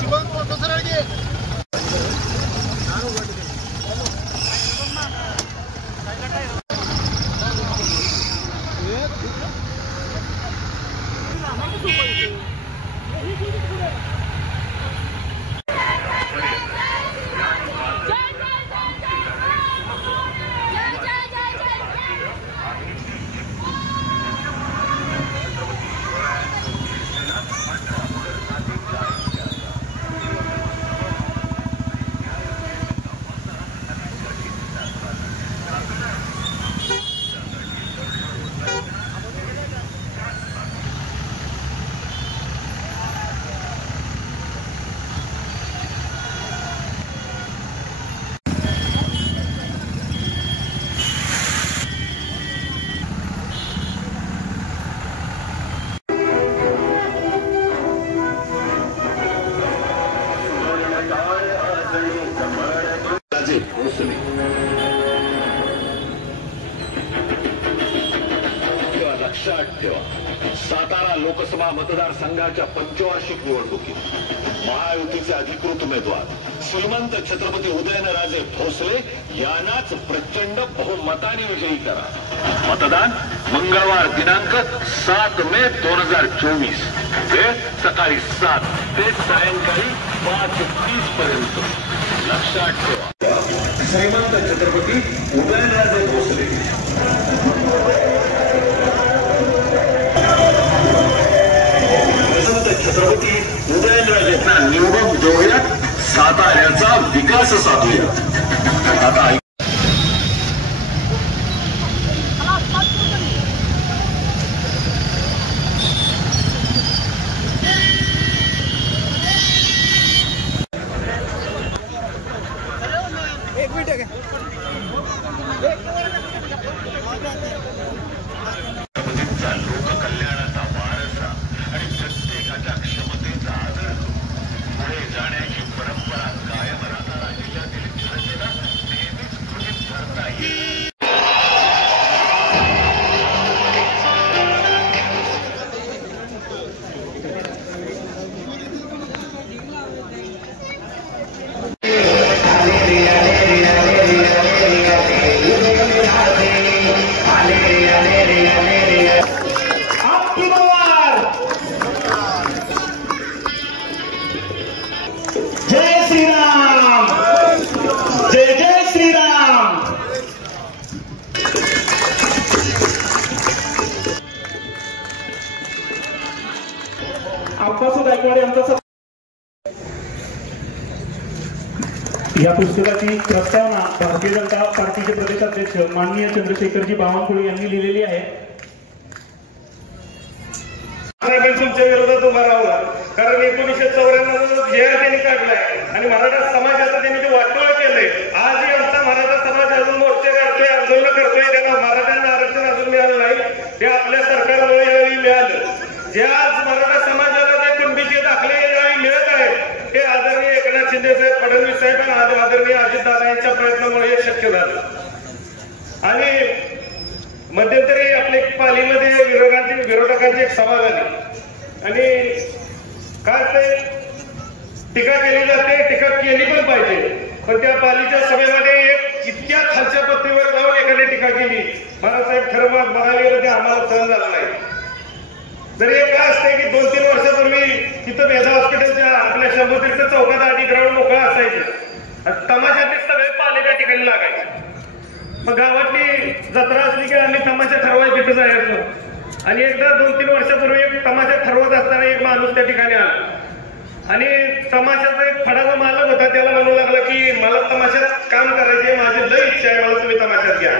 Shubham photo सरळ घे. लक्षात ठेवा, सातारा लोकसभा मतदारसंघाच्या पंचवार्षिक निवडणुकीत महायुतीचे अधिकृत उमेदवार श्रीमंत छत्रपती उदयनराजे भोसले यांनाच प्रचंड बहुमताने विजयी करा. मतदान मंगळवार दिनांक 7 मे 2024. वेळ सकाळी 7 ते सायंकाळी 5:30 पर्यंत. लक्षात ठेवा, श्रीमंत छत्रपती उदयनराजे भोसले. छत्रपती उदयनराजेंना निवडून देऊयात, साताऱ्याचा विकास साधूया. आता एक मिनिट लोककल्याणाचा वारसा आणि प्रत्येकाच्या क्षमतेचा आदर पुढे जाण्याची परंपरा कायम राहणारा जिल्ह्यातील जनतेला नेहमीच गृहीत धरता येईल. जय श्रीराम, जय जय श्रीराम. आप्पासू गायकवाड यांचा या पुस्तकाची प्रस्तावना भारतीय जनता पार्टीचे प्रदेशाध्यक्ष माननीय चंद्रशेखरजी बावनकुळे यांनी लिहिलेली आहे. तुमच्या विरोधात उभा राहूया, कारण 1994 जे त्यांनी काढलाय आणि मराठा समाजाचं त्यांनी जे वाटोळ केलंय. आजही आमचा मराठा समाज अजून मोर्चे काढतोय, आंदोलन करतोय. त्यांना मराठ्यांना आरक्षण अजून मिळालं नाही, ते आपल्या सरकारमुळे यावेळी मिळालं. जे आज मराठा समाजाला जे कुणबीचे दाखले यावेळी मिळत आहेत, ते आदरणीय एकनाथ शिंदे साहेब, फडणवीस साहेब आणि आदरणीय अजितदादा यांच्या प्रयत्नामुळे हे शक्य झालं. आणि मध्यंतरी आपल्या पालीमध्ये विरोधकांची एक सभा झाली आणि काय ते टीका केली जाते, टीका केली पण पाहिजे. पण त्या पालीच्या सभेमध्ये एक इतक्या खालच्या पत्तीवर जाऊन एखादी टीका केली. बाळासाहेब खरं बघायला गेलं ते आम्हाला सहन झालं नाही. जरी एक काय असते की 2-3 वर्षापूर्वी तिथं मेधा हॉस्पिटलच्या आपल्या शंभूतीर्थ चौकात आधी ग्राउंड मोकळा असायचं, तमाशातले सगळे पाले त्या ठिकाणी लागायचे. मग गावातली जत्रा असली की आम्ही तमाशा ठरवायला तिथं जायचो. आणि एकदा 2-3 वर्षापूर्वी एक तमाशा ठरवत असताना एक माणूस त्या ठिकाणी आला आणि तमाशाचा एक फडाचा मालक होता. त्याला म्हणू लागला की मला तमाशात काम करायचे, माझी लय इच्छा आहे, मला तुम्ही तमाशात घ्या.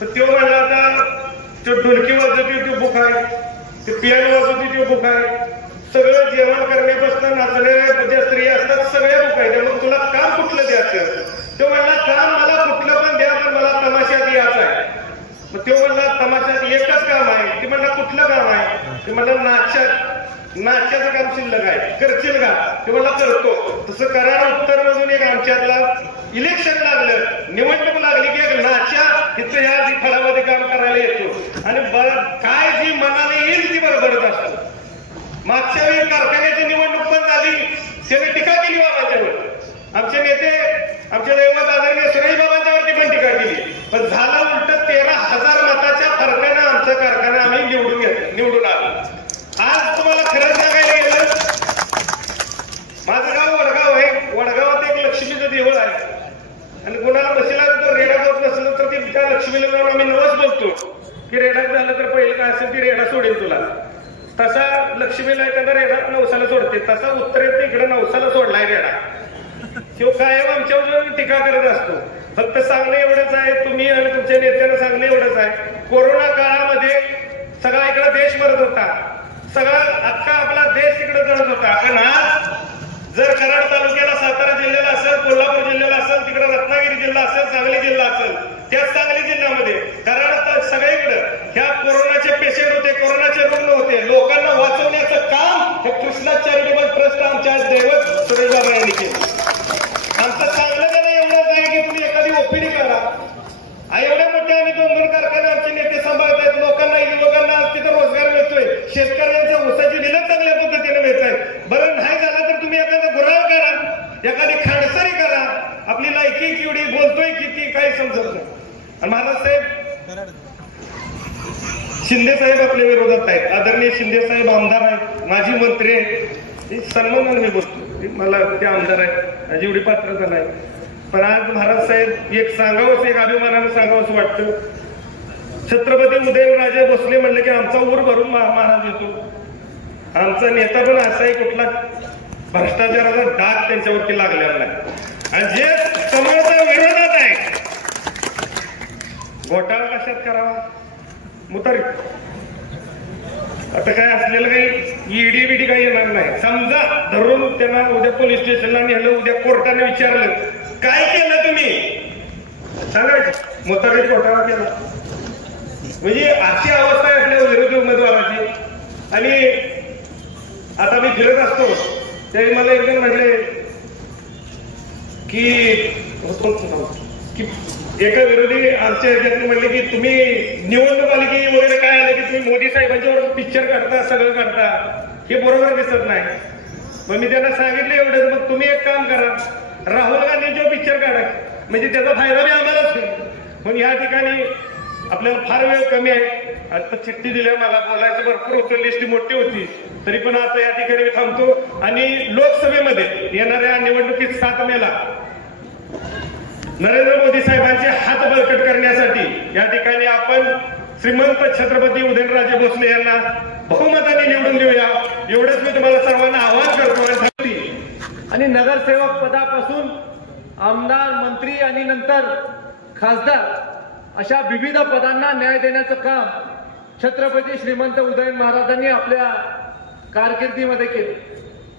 तर तो म्हणला आता तो ढोलकी वाजवती तो बुक आहे, ते पियानो वाजवती तो बुक आहे, सगळं जेवण करण्यापासून नाचणाऱ्या ज्या स्त्री असतात सगळ्या बुक आहे. मग तुला काम कुठलं द्यायचं? तो म्हणला काम मला कुठलं पण द्या, पण मला तमाशात यायचं आहे. मग तो म्हणला तमाशात एकच काम आहे. ते म्हणला कुठलं काम आहे? ते म्हणला नाच्याचं काम शिल्लक आहे, करशील का? ते म्हणला करतो. तसं करार उत्तर मधून एक आमच्यातला इलेक्शन लागलं, निवडणूक लागली की एक नाच्या तिथं ह्या फळामध्ये काम करायला येतो आणि काय जी मनाला येईल ती बडबडत असतात. मागच्या वेळी कारखान्याची निवडणूक पण झाली, त्याने टीका केली बाबांच्यावर. आमचे नेते, आमचे दैवत आदरणीय सुरेश बाबांच्यावरती पण टीका केली. पण झालं उलट, 13,000 मताच्या फरकानं आमचा कारखाना आम्ही निवडून आलो. आज तुम्हाला खरं सांगायला गेलं, माझं गाव वडगाव आहे. वडगावात एक लक्ष्मीचं देऊळ आहे आणि कोणाला बसेला तर रेडा होत नसलं तर ते त्या लक्ष्मीला जाऊन आम्ही नवस बोलतो की रेडा झालं तर पहिलं काय असेल ती रेडा सोडेल तुला. तसा लक्ष्मीला एखादा रेडा नवसाला सोडते, तसा उत्तरेत इकडे नवसाला सोडलाय रेडा. तो कायम आमच्यावर टीका करत असतो. फक्त सांगणं एवढंच आहे, तुम्ही आणि तुमच्या नेत्यानं सांगणं एवढंच आहे, कोरोना काळामध्ये सगळा इकडे देश मरत होता, सगळा अख्खा आपला देश इकडे जळत होता. पण आज जर कराड तालुक्याला सातारा जिल्ह्याला असेल, कोल्हापूर जिल्ह्याला असेल, तिकडे रत्नागिरी जिल्हा असेल, सांगली जिल्हा असेल, त्याच सांगली जिल्ह्यामध्ये कराड सगळीकडे ह्या कोरोनाचे पेशंट होते, कोरोनाचे रुग्ण होते. लोकांना वाचवण्याचं काम हे कृष्णा चॅरिटेबल ट्रस्ट आमच्या दैवत सुरेश बाबा यांनी केलं. आमचं चांगलं त्याला एवढंच आहे की तुम्ही एखादी ओपीडी करा. एवढ्या मोठ्या आम्ही 2-2 कारखाने आमचे नेते सांभाळत आहेत. लोकांना, युवकांना तिथं रोजगार मिळतोय, शेतकऱ्यांच्या ऊसाची बिलं चांगल्या पद्धतीने मिळत आहेत. बरं नाही झालं तर तुम्ही एखादा गुराळ करा, एखादी खाडसरी करा. आपली लायकी केवढी, बोलतोय किती, काही समजत नाही. आणि महाराज साहेब, शिंदे साहेब आपल्या विरोधात आहेत. आदरणीय शिंदे साहेब आमदार आहेत, माजी मंत्री आहेत. सन्मानाने मी बोलतो, मला ते आमदार आहेत, माझी एवढी पात्रता नाही. पण आज महाराज साहेब एक सांगावंच, एक अभिमानानं सांगावंच वाटतं. छत्रपती उदयनराजे भोसले म्हणले की आमचा ऊर भरून महाराज येतो. आमचा नेता पण असा आहे, कुठला भ्रष्टाचाराचा डाग त्यांच्यावरती लागलेला नाही. आणि जे समोरच्या विरोधात आहे, घोटाळा कशात करावा, मुतारी आता काय असलेलं काही ईडी बिडी काही येणार नाही. समजा धरून त्यांना उद्या पोलीस स्टेशनला नेलं, उद्या कोर्टाने विचारलं काय केलं तुम्ही, सांगायचं मुतारीत घोटाळा केला. म्हणजे अशी अवस्था आहे आपल्या विरोधी उमेदवाराची. आणि आता मी फिरत असतो त्यावेळी मला एकदम म्हटले की एका विरोधी आमच्या ह्याच्यातले म्हणले की तुम्ही निवडणूक आली की वगैरे काय आलं की तुम्ही मोदी साहेबांच्यावर पिक्चर काढता, सगळं काढता, हे बरोबर दिसत नाही. मग मी त्यांना सांगितलं एवढंच, मग तुम्ही एक काम करा, राहुल गांधींच्यावर पिक्चर काढा, म्हणजे त्याचा फायदा बी आम्हालाच होईल. म्हणून या ठिकाणी आपल्याला फार वेळ कमी आहे. आता चिठ्ठी दिल्या, मला बोलायचं भरपूर होतं, लिस्ट मोठी होती, तरी पण आता या ठिकाणी मी थांबतो. आणि लोकसभेमध्ये येणाऱ्या निवडणुकीत 7 मेला नरेंद्र मोदी साहेबांचे हात बळकट करण्यासाठी या ठिकाणी आपण श्रीमंत छत्रपती उदयनराजे भोसले यांना बहुमताने निवडून देऊया, एवढंच मी तुम्हाला सर्वांना आवाहन करतो. आणि नगरसेवक पदापासून आमदार, मंत्री आणि नंतर खासदार अशा विविध पदांना न्याय देण्याचं काम छत्रपती श्रीमंत उदयन महाराजांनी आपल्या कारकिर्दीमध्ये केले.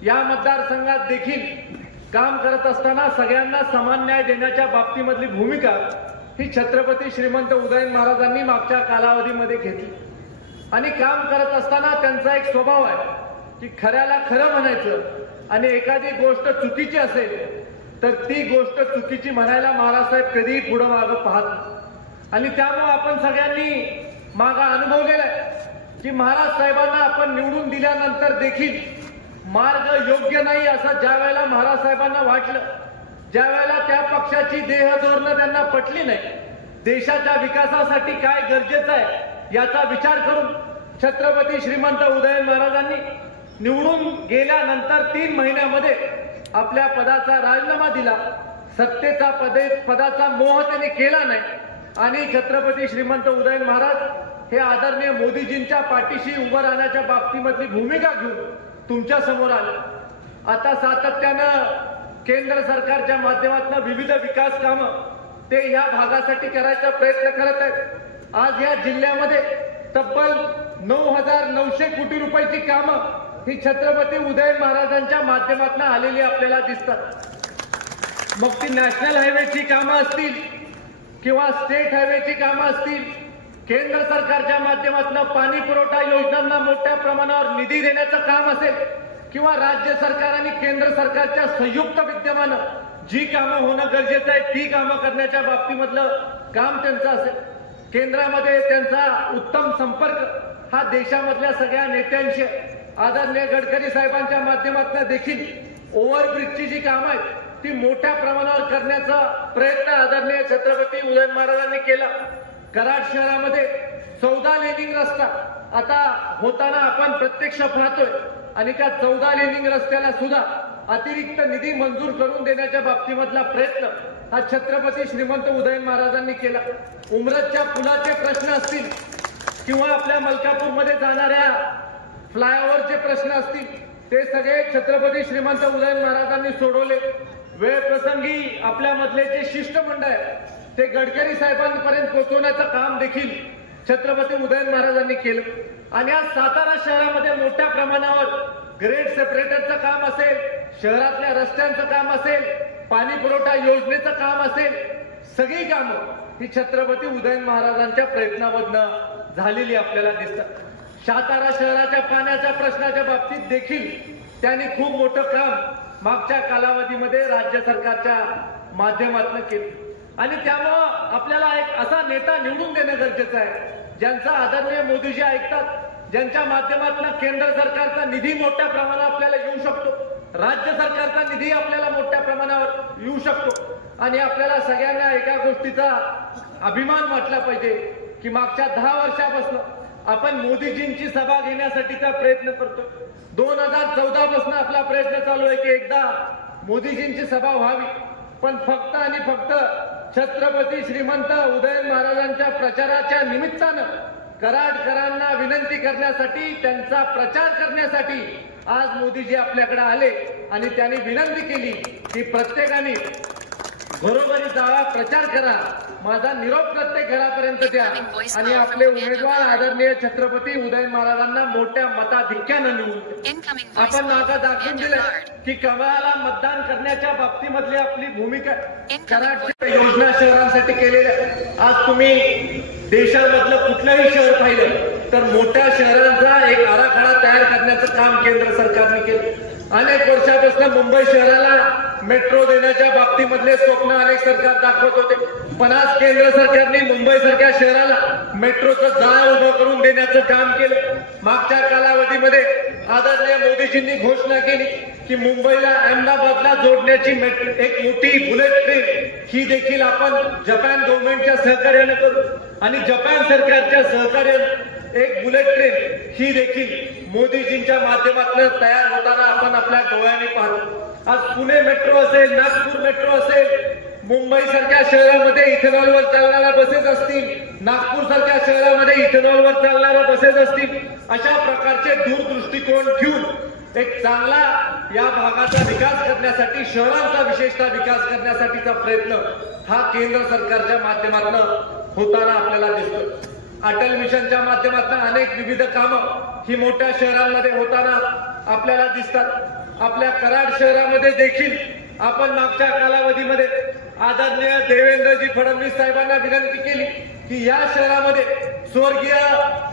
या मतदारसंघात देखील काम करत असताना सगळ्यांना समान न्याय देण्याच्या बाबतीमधली भूमिका ही छत्रपती श्रीमंत उदयन महाराजांनी मागच्या कालावधीमध्ये घेतली. आणि काम करत असताना त्यांचा एक स्वभाव आहे की खऱ्याला खरं म्हणायचं, आणि एखादी गोष्ट चुकीची असेल तर ती गोष्ट चुकीची म्हणायला महाराज साहेब कधीही पुढं मागं पाहत नाही. आणि त्यामुळे आपण सगळ्यांनी मागं अनुभवलेलं आहे की महाराज साहेबांना आपण निवडून दिल्यानंतर देखील मार्ग योग्य नाही असं ज्या वेळेला महाराज साहेबांना वाटलं, ज्या वेळेला त्या पक्षाची देहधोरणं त्यांना पटली नाही, देशाच्या विकासासाठी काय गरजेचं आहे याचा विचार करून छत्रपती श्रीमंत उदयन महाराजांनी निवडून गेल्यानंतर 3 महिन्यामध्ये आपल्या पदाचा राजीनामा दिला. सत्तेचा पदाचा मोह त्यांनी केला नाही आणि छत्रपती श्रीमंत उदयन महाराज हे आदरणीय मोदीजींच्या पाठीशी उभं राहण्याच्या बाबतीमधली भूमिका घेऊन तुमच्या समोर आलं. आता सातत्यानं केंद्र सरकारच्या माध्यमातून विविध विकास कामं ते ह्या भागासाठी करायचा प्रयत्न करत आहेत. आज या जिल्ह्यामध्ये तब्बल 9,900 कोटी रुपयाची कामं ही छत्रपती उदयन महाराजांच्या माध्यमातून आलेली आपल्याला दिसतात. मग ती नॅशनल हायवेची कामं असतील किंवा स्टेट हायवेची कामं असतील, केंद्र सरकारच्या माध्यमातून पाणी पुरवठा योजनांना मोठ्या प्रमाणावर निधी देण्याचं काम असेल, किंवा राज्य सरकार आणि केंद्र सरकारच्या संयुक्त विद्यमानं जी कामं होणं गरजेचं आहे ती कामं करण्याच्या बाबतीमधलं काम त्यांचं असेल. केंद्रामध्ये त्यांचा उत्तम संपर्क हा देशामधल्या सगळ्या नेत्यांशी, आदरणीय गडकरी साहेबांच्या माध्यमातून देखील ओव्हरब्रिजची जी कामं आहेत ती मोठ्या प्रमाणावर करण्याचा प्रयत्न आदरणीय छत्रपती उदयन महाराजांनी केला. कराड शहरामध्ये 14 लेनिंग रस्ता आता होताना आपण प्रत्यक्ष पाहतोय आणि त्या 14 लेनिंग रस्त्याला सुद्धा अतिरिक्त निधी मंजूर करून देण्याच्या बाबतीमधला प्रयत्न हा छत्रपती श्रीमंत उदयन महाराजांनी केला. उमरतच्या पुलाचे प्रश्न असतील किंवा आपल्या मलकापूरमध्ये जाणाऱ्या फ्लायओव्हरचे प्रश्न असतील ते सगळे छत्रपती श्रीमंत उदयन महाराजांनी सोडवले. वेळ प्रसंगी आपल्या मधले जे शिष्टमंडळ आहे ते गडकरी साहेबांपर्यंत पोहोचवण्याचं काम देखील छत्रपती उदयन महाराजांनी केलं. आणि आज सातारा शहरामध्ये मोठ्या प्रमाणावर ग्रेड सेपरेटरचं काम असेल, शहरातल्या रस्त्यांचं काम असेल, पाणी पुरवठा योजनेचं काम असेल, सगळी कामं ही छत्रपती उदयन महाराजांच्या प्रयत्नामधनं झालेली आपल्याला दिसतात. सातारा शहराच्या पाण्याच्या प्रश्नाच्या बाबतीत देखील त्यांनी खूप मोठं काम मागच्या कालावधीमध्ये राज्य सरकारच्या माध्यमातून केलं. आणि त्यामुळं आपल्याला एक असा नेता निवडून देणं गरजेचं आहे ज्यांचा आदरणीय मोदीजी ऐकतात, ज्यांच्या माध्यमातून केंद्र सरकारचा निधी मोठ्या प्रमाणावर आपल्याला येऊ शकतो, राज्य सरकारचा निधी आपल्याला मोठ्या प्रमाणावर येऊ शकतो. आणि आपल्याला सगळ्यांना एका गोष्टीचा अभिमान वाटला पाहिजे की मागच्या 10 वर्षापासून आपण मोदीजींची सभा घेण्यासाठीचा प्रयत्न करतो. 2014 पासून आपला प्रयत्न चालू आहे की एकदा मोदीजींची सभा व्हावी, पण फक्त आणि फक्त छत्रपती श्रीमंत उदयन महाराजांच्या प्रचाराच्या निमित्तानं कराडकरांना विनंती करण्यासाठी, त्यांचा प्रचार करण्यासाठी आज मोदीजी आपल्याकडे आले आणि त्यांनी विनंती केली की प्रत्येकाने घरोघरी जावा, प्रचार करा, माझा निरोप प्रत्येक घरापर्यंत द्या आणि आपले उमेदवार आदरणीय छत्रपती उदयन महाराजांना मोठ्या मताधिक्यानं निवडून. आपण नाका दाखवून दिलं की कमळाला मतदान करण्याच्या बाबतीमधली आपली भूमिका कराडच्या योजना शहरांसाठी केलेल्या. आज तुम्ही देशामधलं कुठलंही शहर पाहिलं तर मोठ्या शहरांचा एक आराखडा तयार करण्याचं काम केंद्र सरकारने केलं. अनेक वर्षापासून मुंबई शहराला मेट्रो देण्याच्या बाबतीमधले स्वप्न अनेक सरकार दाखवत होते, पण आज केंद्र सरकारने मुंबई सारख्या शहराला मेट्रोचं जाळं उभं करून देण्याचं काम केलं. मागच्या कालावधीमध्ये आदरणीय मोदीजींनी घोषणा केली की मुंबईला अहमदाबादला जोडण्याची एक मोठी बुलेट ट्रेन ही देखील आपण जपान गव्हर्नमेंटच्या सहकार्याने करू आणि जपान सरकारच्या सहकार्याने एक बुलेट ट्रेन ही देखील मोदीजींच्या माध्यमातून तयार होताना आपण आपल्या डोळ्यांनी पाहतो. आज पुणे मेट्रो असेल, नागपूर मेट्रो असेल, मुंबई सारख्या शहरामध्ये इथेनॉलवर चालणाऱ्या बसेस असतील, नागपूर सारख्या शहरामध्ये इथेनॉलवर चालणाऱ्या बसेस असतील, अशा प्रकारचे दूरदृष्टिकोन ठेवून एक चांगला या भागाचा विकास करण्यासाठी, शहरांचा विशेषतः विकास करण्यासाठीचा प्रयत्न हा केंद्र सरकारच्या माध्यमातून होताना आपल्याला दिसतो. अटल मिशनच्या माध्यमातून अनेक विविध कामं ही मोठ्या शहरांमध्ये होताना आपल्याला दिसतात. आपल्या कराड शहरामध्ये देखील आपण मागच्या कालावधीमध्ये आदरणीय देवेंद्रजी फडणवीस साहेबांना विनंती केली की या शहरामध्ये स्वर्गीय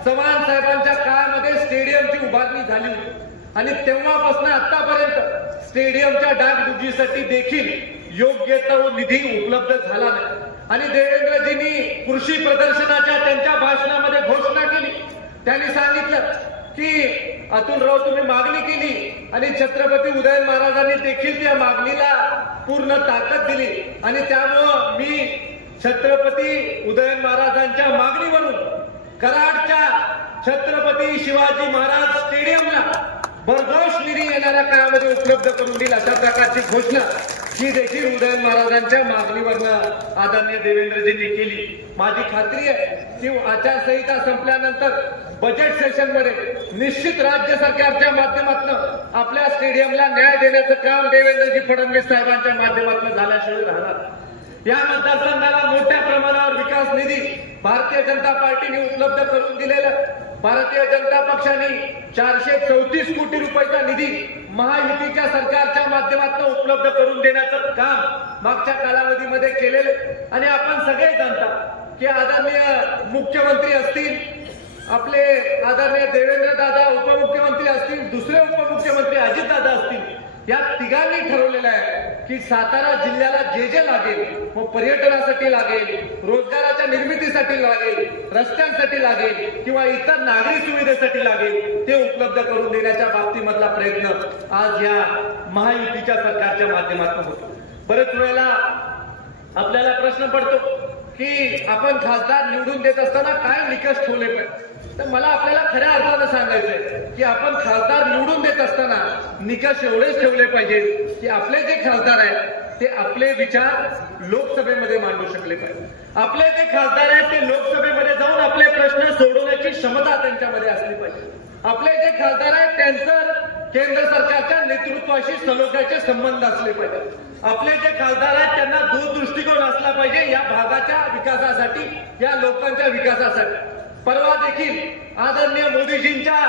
चव्हाण साहेबांच्या काळामध्ये स्टेडियमची उभारणी झाली होती आणि तेव्हापासून आतापर्यंत स्टेडियमच्या डागडुजीसाठी देखील योग्य तो निधी उपलब्ध झाला नाही. आणि देवेंद्रजींनी कृषी प्रदर्शनाच्या त्यांच्या भाषणामध्ये घोषणा केली. त्यांनी सांगितलं की अतुलराव तुम्ही मागणी केली आणि छत्रपती उदयन महाराजांनी देखील त्या मागणीला पूर्ण ताकद दिली आणि त्यामुळं मी छत्रपती उदयन महाराजांच्या मागणीवरून कराडच्या छत्रपती शिवाजी महाराज स्टेडियमला भरघोष निधी येणाऱ्या काळामध्ये उपलब्ध करून दिला. अशा प्रकारची घोषणा ही देखील उदयन महाराजांच्या मागणीवरनं आदरणीय देवेंद्रजींनी केली. माझी खात्री आहे की आचारसंहिता संपल्यानंतर बजेट सेशनमध्ये निश्चित राज्य सरकारच्या माध्यमातून आपल्या स्टेडियमला न्याय देण्याचं काम देवेंद्रजी फडणवीस साहेबांच्या माध्यमातून झाल्याशिवाय राहणार. या मतदारसंघाला मोठ्या प्रमाणावर विकास निधी भारतीय जनता पार्टीने उपलब्ध करून दिलेला. भारतीय जनता पक्षाने 434 कोटी रुपयाचा निधी महायुतीच्या सरकारच्या माध्यमातून उपलब्ध करून देण्याचं काम मागच्या कालावधीमध्ये केलेलं. आणि आपण सगळे जाणता की आदरणीय मुख्यमंत्री असतील, आपले आदरणीय देवेंद्र दादा उपमुख्यमंत्री असतील, दुसरे उपमुख्यमंत्री अजित दादा असतील, या तिघांनी ठरवलेलं आहे की सातारा जिल्ह्याला जे जे लागेल, मग पर्यटनासाठी लागेल, रोजगाराच्या निर्मितीसाठी लागेल, रस्त्यांसाठी लागेल किंवा इतर नागरी सुविधेसाठी लागेल, ते उपलब्ध करून देण्याच्या बाबतीमधला प्रयत्न आज या महायुतीच्या सरकारच्या माध्यमातून होतो. बरेच वेळेला आपल्याला प्रश्न पडतो की आपण खासदार निवडून देत असताना काय निकष ठेवले पाहिजे. तर मला आपल्याला खऱ्या अर्थानं सांगायचंय की आपण खासदार निवडून देत असताना निकष एवढेच ठेवले पाहिजेत की आपले जे खासदार आहेत ते आपले विचार लोकसभेमध्ये मांडू शकले पाहिजे. आपले जे खासदार आहेत ते लोकसभेमध्ये जाऊन आपले प्रश्न सोडवण्याची क्षमता त्यांच्यामध्ये असली पाहिजे. आपले जे खासदार आहेत त्यांचं केंद्र सरकारच्या नेतृत्वाशी सलोख्याचे संबंध असले पाहिजेत. आपले जे खासदार आहेत त्यांना दूरदृष्टिकोन असला पाहिजे या भागाच्या विकासासाठी, या लोकांच्या विकासासाठी. परवा देखील आदरणीय मोदीजींच्या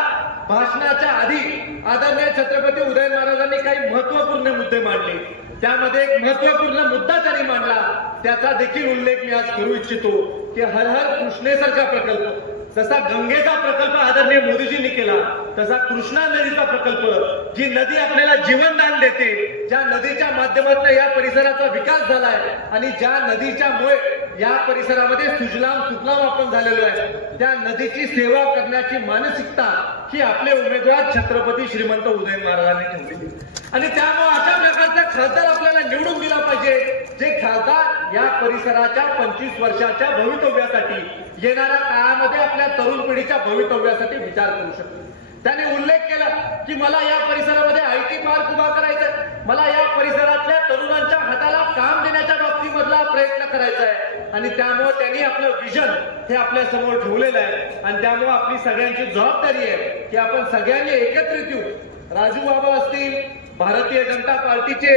भाषणाच्या आधी आदरणीय छत्रपती उदयन महाराजांनी काही महत्वपूर्ण मुद्दे मांडले. त्यामध्ये एक महत्वपूर्ण मुद्दा त्यांनी मांडला, त्याचा देखील उल्लेख मी आज करू इच्छितो की हर हर कृष्णेसारखा प्रकल्प, जसा गंगेचा प्रकल्प आदरणीय मोदीजींनी केला, तसा कृष्णा नदीचा प्रकल्प, जी नदी आपल्याला जीवनदान देते, ज्या नदीच्या माध्यमातून या परिसराचा विकास झालाय आणि ज्या नदीच्यामुळे या परिसरामध्ये सुजलाम सुफलाम आपण झालेलो आहे, त्या नदीची सेवा करण्याची मानसिकता ही आपले उमेदवार छत्रपती श्रीमंत उदयन महाराजांनी ठेवली. आणि त्यामुळे अशा प्रकारचा खासदार आपल्याला निवडून दिला पाहिजे, जे खासदार या परिसराच्या 25 वर्षाच्या भवितव्यासाठी, येणाऱ्या काळामध्ये आपल्या तरुण पिढीच्या भवितव्यासाठी विचार करू शकतो. त्याने उल्लेख केला की मला या परिसरामध्ये IT पार्क उभा करायचा आहे, मला या परिसरातल्या तरुणांच्या हाताला काम देण्याच्या बाबतीमधला प्रयत्न करायचा आहे. आणि त्यामुळे त्यांनी आपलं विजन हे आपल्या समोर ठेवलेलं आहे. आणि त्यामुळे आपली सगळ्यांची जबाबदारी आहे की आपण सगळ्यांनी एकत्रित येऊ. राजू बाबा असतील, भारतीय जनता पार्टीचे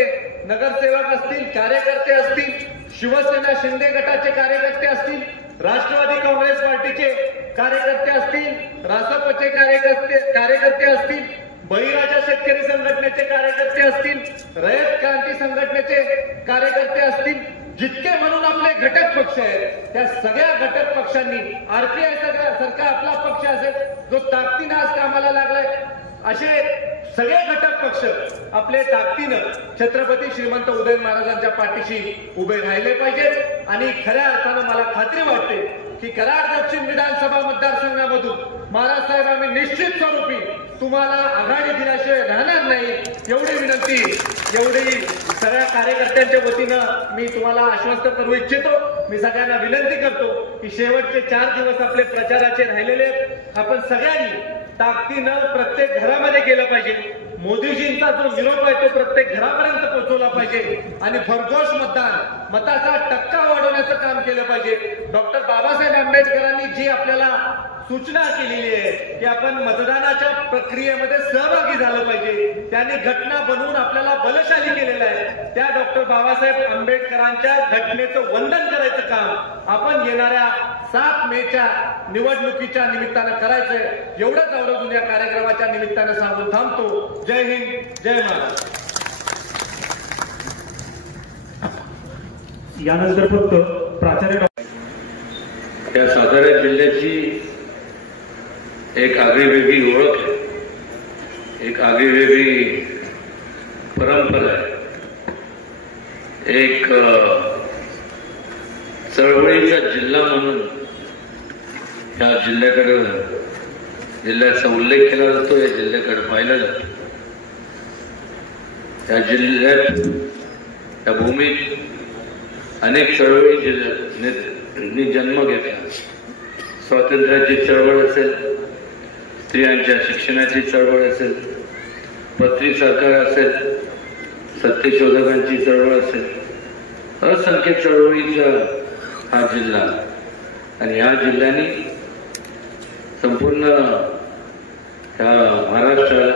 नगरसेवक असतील, कार्यकर्ते असतील, शिवसेना शिंदे गटाचे कार्यकर्ते असतील, राष्ट्रवादी काँग्रेस पार्टीचे कार्यकर्ते असतील, रासपचे कार्यकर्ते असतील, बळीराजा शेतकरी संघटनेचे कार्यकर्ते असतील, रयत क्रांती संघटनेचे कार्यकर्ते असतील, जितके म्हणून आपले घटक पक्ष आहेत त्या सगळ्या घटक पक्षांनी, RPI सारखा आपला पक्ष असेल जो ताकदीनं आज कामाला लागलाय, असे सगळे घटक पक्ष आपले ताकदीनं छत्रपती श्रीमंत उदयन महाराजांच्या पाठीशी उभे राहिले पाहिजेत. आणि खऱ्या अर्थानं मला खात्री वाटते की कराड दक्षिण विधानसभा मतदारसंघामधून महाराज साहेब आम्ही निश्चित स्वरूपी तुम्हाला आघाडी दिल्याशिवाय राहणार नाही, एवढी विनंती, एवढी सगळ्या कार्यकर्त्यांच्या वतीनं मी तुम्हाला आश्वस्त करू इच्छितो. मी सगळ्यांना विनंती करतो की शेवटचे 4 दिवस आपले प्रचाराचे राहिलेले आहेत, आपण सगळ्यांनी ताकदीनं प्रत्येक घरामध्ये गेलं पाहिजे. मोदीजींचा जो निरोप आहे तो प्रत्येक घरापर्यंत पोहोचवला पाहिजे आणि भरघोष मताचा टक्का वाढवण्याचं काम केलं पाहिजे. डॉक्टर बाबासाहेब आंबेडकरांनी जी आपल्याला सूचना केलेली आहे की आपण मतदानाच्या प्रक्रियेमध्ये सहभागी झालं पाहिजे, त्यांनी घटना बनवून आपल्याला बलशाली केलेलं आहे. त्या डॉक्टर बाबासाहेब आंबेडकरांच्या घटनेचं वंदन करायचं काम आपण येणाऱ्या 7 मेच्या निवडणुकीच्या निमित्तानं करायचंय. एवढंच आवर्जून या कार्यक्रमाच्या निमित्तानं सांगून थांबतो. जय हिंद, जय महाराष्ट्र. यानंतर फक्त प्राचार्य या सातारा जिल्ह्याची एक आगळीवेगळी ओळख आहे, एक आगळीवेगळी परंपरा आहे, एक चळवळीचा जिल्हा म्हणून या जिल्ह्याचा उल्लेख केला जातो, या जिल्ह्याकडे पाहिलं जातं. या जिल्ह्यात, या भूमीत अनेक चळवळी जन्म घेतला. स्वातंत्र्याची चळवळ असेल, स्त्रियांच्या शिक्षणाची चळवळ असेल, पत्री सरकार असेल, सत्यशोधकांची चळवळ असेल, असंख्य चळवळीचा हा जिल्हा. आणि या जिल्ह्याने संपूर्ण या महाराष्ट्राला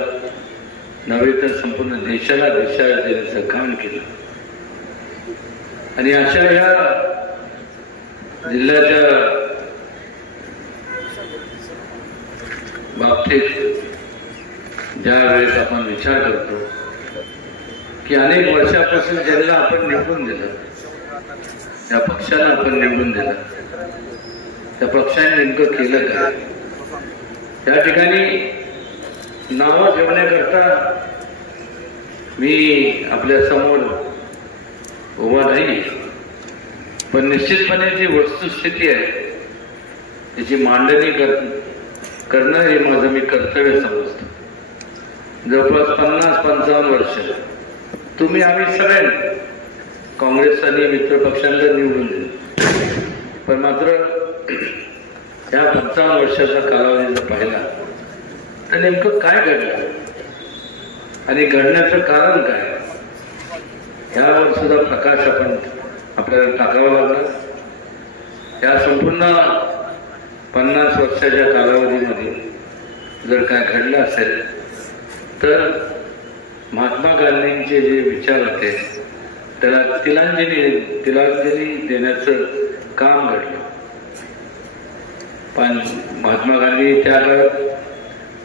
नव्हे तर संपूर्ण देशाला दिशा देण्याचं काम केलं. आणि अशा या जिल्ह्याच्या बाबतीत ज्या वेळेस आपण विचार करतो की अनेक वर्षापासून ज्यांना आपण निवडून दिलं, त्या पक्षाला आपण निवडून दिलं, त्या पक्षाने नेमकं केलं काय, त्या ठिकाणी नावं ठेवण्याकरता मी आपल्या समोर उभा नाही, पण निश्चितपणे जी वस्तुस्थिती आहे त्याची मांडणी करणं हे माझं मी कर्तव्य समजतो. जवळपास 50-55 वर्ष तुम्ही आम्ही सगळ्यांनी काँग्रेस आणि मित्रपक्षांना निवडून दिलं, पण मात्र या 55 वर्षाचा कालावधी जर पाहिला तर नेमकं काय घडलं आणि घडण्याचं कारण काय यावर सुद्धा प्रकाश आपल्याला टाकावा लागला. या संपूर्ण 50 वर्षाच्या कालावधीमध्ये जर काय घडलं असेल तर महात्मा गांधींचे जे विचार होते त्याला तिलांजली देण्याचं काम घडलं. पण महात्मा गांधी त्या काळात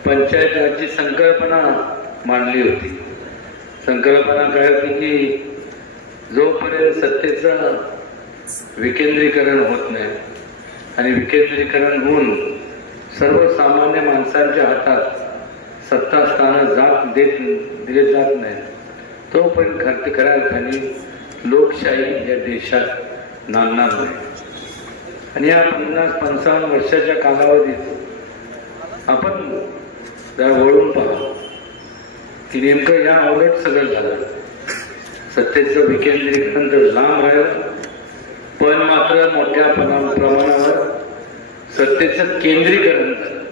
पंचायत राजची संकल्पना मांडली होती. संकल्पना काय होती की जोपर्यंत सत्तेचं विकेंद्रीकरण होत नाही आणि विकेंद्रीकरण होऊन सर्वसामान्य माणसांच्या हातात सत्ता स्थानं दिले जात नाही तोपर्यंत खऱ्या अर्थाने लोकशाही या देशात नांदणार नाही. आणि या 50-55 वर्षाच्या कालावधीत आपण जरा वळून पाहू की नेमकं या उलट सगळं झालं. सत्तेचं विकेंद्रीकरण तर लांब राहिलं, पण मात्र मोठ्या प्रमाणावर सत्तेचं केंद्रीकरण झालं.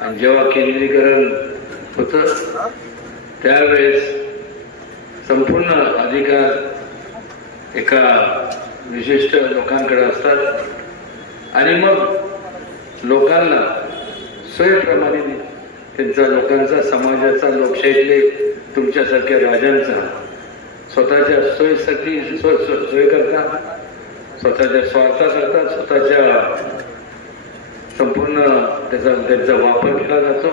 आणि जेव्हा केंद्रीकरण होतं त्यावेळेस संपूर्ण अधिकार एका विशिष्ट लोकांकडे असतात आणि मग लोकांना सोयीप्रमाणे त्यांचा लोकांचा समाजाचा लोकशाहीतले तुमच्यासारख्या राजांचा स्वतःच्या सोयीसाठी सोय करतात, स्वतःच्या स्वार्थाकरता स्वतःच्या संपूर्ण त्यांचा वापर केला जातो,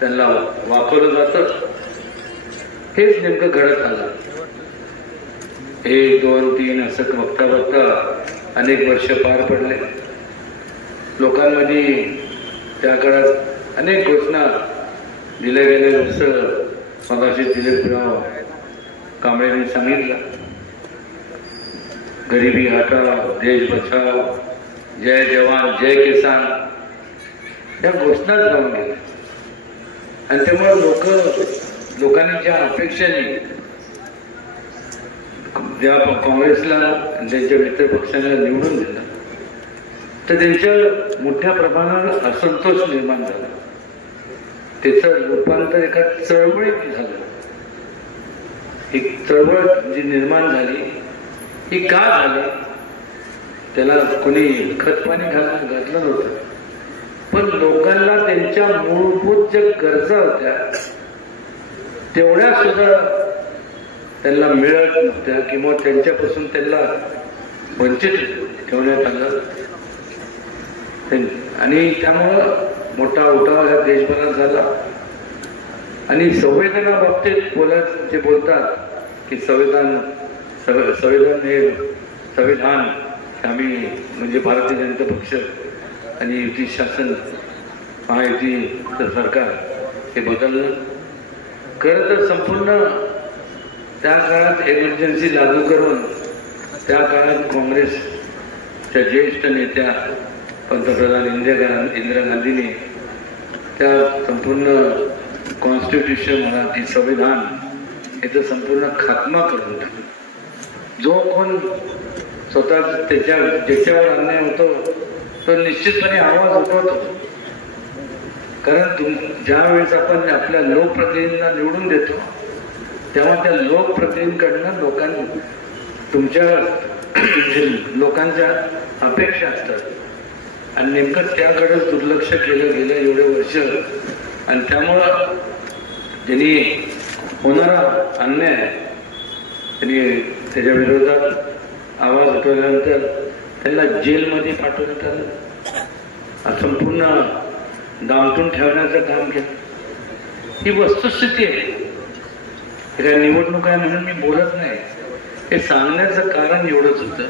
त्यांना वापरलं जातं. हेच नेमकं घडत आलं. 1, 2, 3 असं बघता बघता अनेक वर्ष पार पडले. लोकांमध्ये त्या काळात अनेक घोषणा दिल्या गेल्या, जसं मगाशी दिलीपराव कांबळेंनी सांगितलं, गरिबी हटाओ, देश बचाओ, जय जवान जय किसान, या घोषणाच लावून गेल्या. आणि त्यामुळे लोकांनी ज्या अपेक्षाने ज्या काँग्रेसला त्यांच्या मित्रपक्षांना निवडून दिलं तर त्यांच्या मोठ्या प्रमाणावर असंतोष निर्माण झाला. त्याचं रूपांतर एका चळवळीत झालं. एक चळवळ जी निर्माण झाली ही का झाली, त्याला कोणी खतपाणी घातलं नव्हतं, पण लोकांना त्यांच्या मूलभूत ज्या गरजा होत्या तेवढ्या सुद्धा त्यांना मिळत नव्हत्या किंवा त्यांच्यापासून त्यांना वंचित ठेवण्यात आलं. आणि त्यामुळं मोठा उठाव या देशभरात झाला. आणि संविधाना बाबतीत जे बोलतात की संविधान आम्ही म्हणजे भारतीय जनता पक्ष आणि युती शासन महायुतीचं सरकार हे बदललं. खरं तर संपूर्ण त्या काळात एमर्जन्सी लागू करून त्या काळात काँग्रेसच्या ज्येष्ठ नेत्या पंतप्रधान इंदिरा गांधींनी त्या संपूर्ण कॉन्स्टिट्यूशन म्हणा ती संविधान याचा संपूर्ण खात्मा करून टाकला. जो कोण स्वतः ज्याच्यावर अन्याय होतो तो निश्चितपणे आवाज उठवतो. कारण ज्या वेळेस आपण आपल्या लोकप्रतिनिधींना निवडून देतो तेव्हा त्या लोकप्रतिनिधींकडनं तुमच्या लोकांच्या अपेक्षा असतात आणि नेमकं त्याकडे दुर्लक्ष केलं गेलं एवढे वर्ष. आणि त्यामुळं ज्यांनी होणारा अन्याय त्यांनी त्याच्या विरोधात आवाज उठवल्यानंतर त्यांना जेलमध्ये पाठवण्यात आलं. संपूर्ण दामटून ठेवण्याचं काम केलं. ही वस्तुस्थिती आहे. काय निवडणूक आहे म्हणून मी बोलत नाही. हे सांगण्याचं कारण एवढंच होतं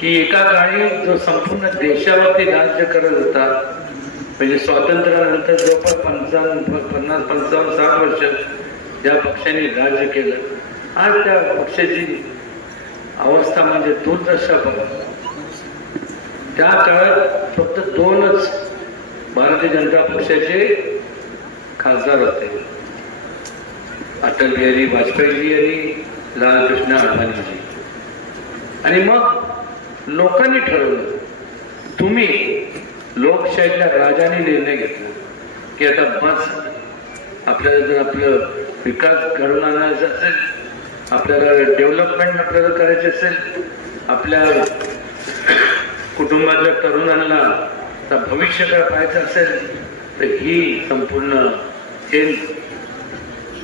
की एका काळी जो संपूर्ण देशावरती राज्य करत होता म्हणजे स्वातंत्र्यानंतर जवळपास 50-55-60 वर्ष ज्या पक्षाने राज्य केलं आज त्या पक्षाची अवस्था म्हणजे दुर्दशा बघा. त्या काळात फक्त 2च भारतीय जनता पक्षाचे खासदार होते, अटल बिहारी वाजपेयीजी आणि लालकृष्ण अडवाणीजी. आणि मग लोकांनी ठरवलं, तुम्ही लोकशाहीतल्या राजाने निर्णय घेतला की आता बस, आपल्याला जर आपलं विकास घडवून आणायचा असेल, आपल्याला डेव्हलपमेंट आपल्याला करायचे असेल, आपल्या कुटुंबातल्या तरुणांना भविष्य काय पाहायचं असेल, तर ही संपूर्ण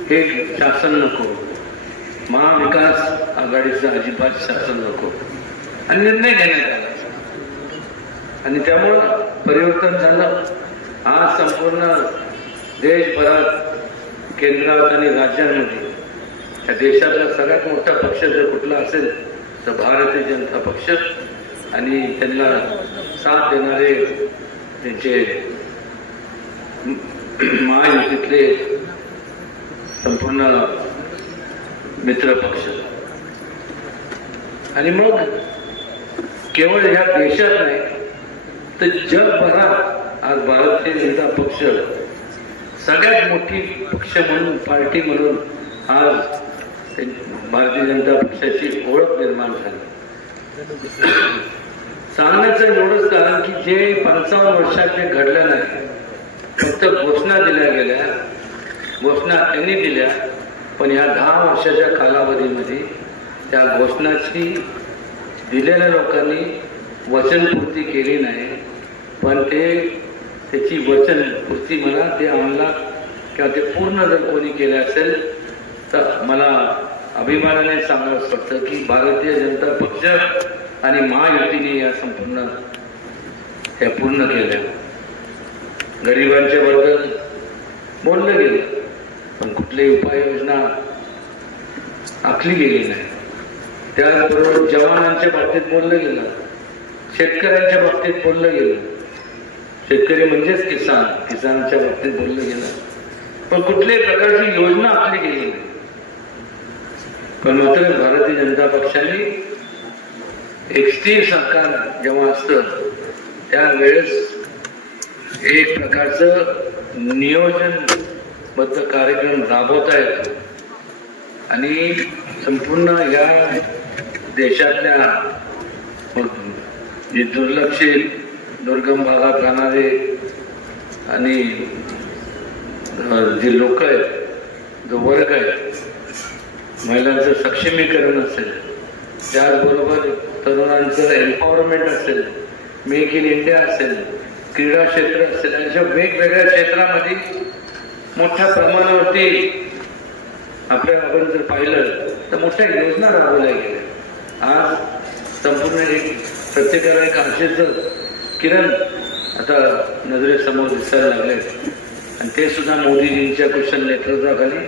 हे शासन नको, महाविकास आघाडीचं अजिबात शासन नको, आणि निर्णय घेण्यात आला. आणि त्यामुळं परिवर्तन झालं. आज संपूर्ण देशभरात, केंद्रात आणि राज्यांमध्ये या देशातला सगळ्यात मोठा पक्ष जर कुठला असेल तर भारतीय जनता पक्ष, आणि त्यांना साथ देणारे त्यांचे महायुतीतले संपूर्ण मित्र पक्ष. आणि मग केवळ ह्या देशात नाही तर जगभरात आज भारतीय जनता पक्ष सगळ्यात मोठी पक्ष म्हणून, पार्टी म्हणून आज भारतीय जनता पक्षाची ओळख निर्माण झाली. सांगण्याचं एवढंच कारण की जे 55 वर्षात जे घडलं नाही, फक्त घोषणा दिल्या गेल्या, घोषणा त्यांनी दिल्या, पण या 10 वर्षाच्या कालावधीमध्ये त्या घोषणाची दिलेल्या लोकांनी वचनपूर्ती केली नाही. पण त्याची वचनपूर्ती म्हणा, ते अंमलात किंवा ते पूर्ण जर कोणी केले असेल तर मला अभिमानाने सांगावंच वाटतं की भारतीय जनता पक्ष आणि महायुतीने या संपूर्ण त्या पूर्ण केल्या. गरिबांच्या बद्दल बोललं गेलं, पण कुठलीही उपाययोजना आखली गेली नाही. त्याचबरोबर जवानांच्या बाबतीत बोललं गेलं, शेतकऱ्यांच्या बाबतीत बोललं गेलं, शेतकरी म्हणजेच किसानच्या बाबतीत बोललं गेलं, पण कुठल्याही प्रकारची योजना आखली गेली नाही. पण मात्र भारतीय जनता पक्षाने एक स्थिर सरकार जेव्हा असतं त्यावेळेस एक प्रकारचं नियोजनबद्ध कार्यक्रम राबवता येतो. आणि संपूर्ण या देशातल्या जे दुर्लक्षित, दुर्गम भागात राहणारे आणि जे लोक आहेत, जो वर्ग आहे, महिलांचं सक्षमीकरण असेल, त्याचबरोबर तरुणांचं एम्पॉवरमेंट असेल, मेक इन इंडिया असेल, क्रीडा क्षेत्र असेल, अशा वेगवेगळ्या क्षेत्रामध्ये मोठ्या प्रमाणावरती आपण जर पाहिलं तर मोठ्या योजना राबवल्या गेल्या. आज संपूर्ण प्रत्येकाला एक आशेचं किरण आता नजरेसमोर दिसायला लागले, आणि ते सुद्धा मोदीजींच्या कुशल नेतृत्वाखाली